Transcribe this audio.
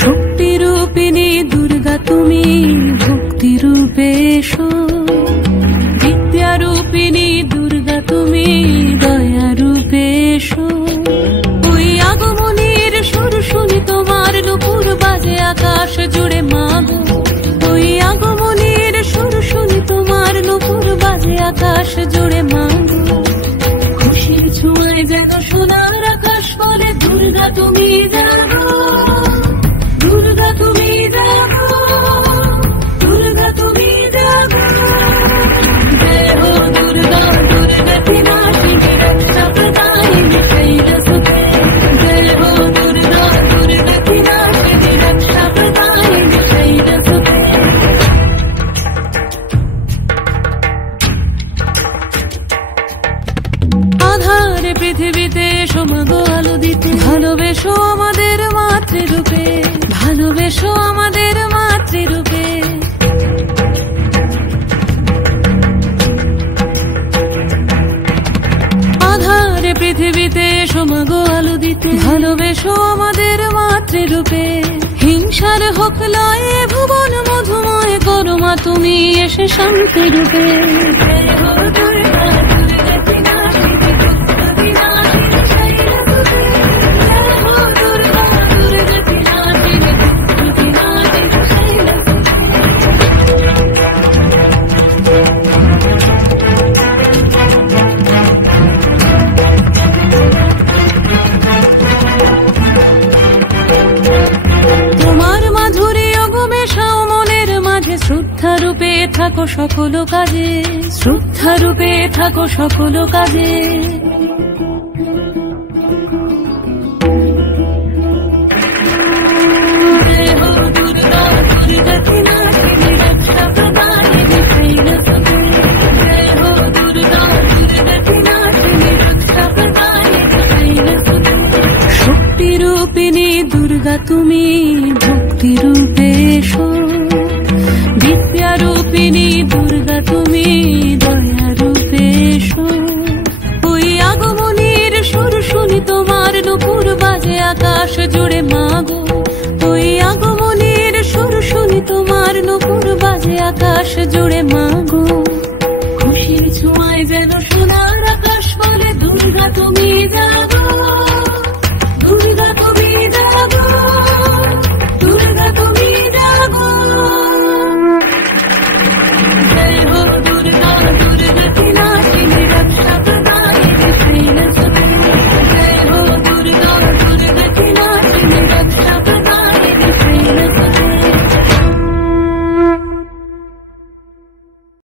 শক্তি রূপিণী দুর্গা তুমি ভক্তি রূপে এসো, বিদ্যা রূপিণী দুর্গা তুমি দয়া রূপে এসো। ওই আগমনের সুর শুনি তোমার নুপুর বাজে আকাশ জুড়ে মাগো, ওই আগমনের সুর শুনি তোমার নুপুর বাজে আকাশ জুড়ে মাগো। খুশির ছোঁয়ায় যেন সোনার আকাশ বলে দুর্গা তুমি জাগো, দুর্গা তুমি জাগো, দুর্গা তুমি জাগো। জয় হো দুর্গা দুর্গতি নাশিনী রক্ষা প্রদায়িনী শৈলসুতে, জয় হো দুর্গা দুর্গতি নাশিনী রক্ষা প্রদায়িনী শৈলসুতে। আধার পৃথিবীতে সমাগো আলো দিতে, ভালোবেসো আমাদের মাতৃরূপে, ভালোবেসো আমাদের মাতৃরূপে। আধার পৃথিবীতে সমাগো আলো দিতে, ভালোবেসো আমাদের মাতৃরূপে। হিংসার হোক লয়ে ভুবন মধুময় করো মা তুমি এসে শান্তি রূপে। তোমার মাধুরী অগমেশাও মনের মাঝে, শ্রদ্ধা রূপে থাকো সকল কাজে, শ্রদ্ধা রূপে থাকো সকল কাজে। শক্তি রূপিণী দুর্গা তুমি ভক্তি রূপে এসো, বিদ্যা রূপিণী দুর্গা তুমি দয়া রূপে এসো। ওই আগমনের সুর শুনি তোমার নুপুর বাজে আকাশ জুড়ে মাগো, ওই আগমনের সুর শুনি তোমার নুপুর বাজে আকাশ জুড়ে মাগো। খুশির ছোঁয়ায় যেন সোনার আকাশ বলে দুর্গা তুমি জাগো,